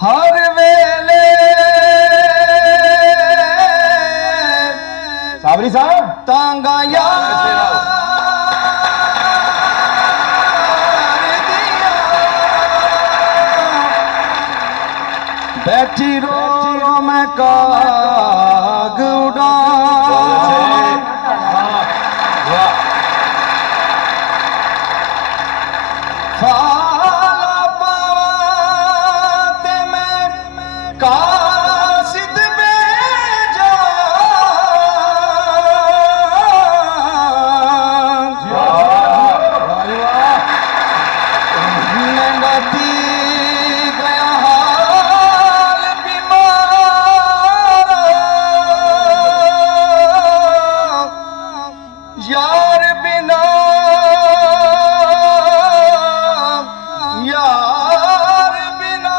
हर वेले साबरी साहब तांगा यार बैठी रो मैं काग उड़ा फाला पाते मैं कासिद बेजा नंगती गया हाल बीमार यार बिना यार बिना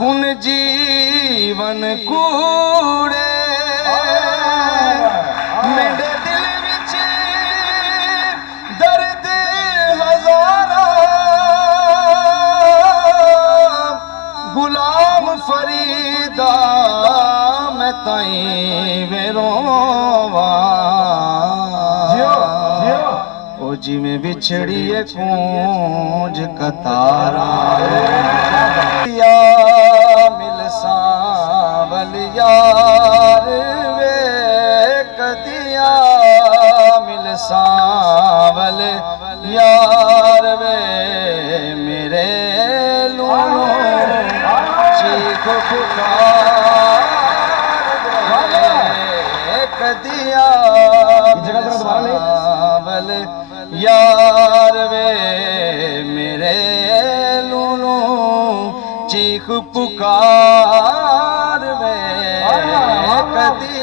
हुन जीवन कूड़े मेरे दिल विच दर्द हजारा गुलाम फरीदा मैं ताई वेरोवा ओ जिमें बिछड़ी है कूंज कतारा या मिल सावल यार वे कदिया मिल सावल यार वे मेरे लूनो चीख पुकार कदिया सावल यार वे मेरे लूनो चीख पुकार वे कदी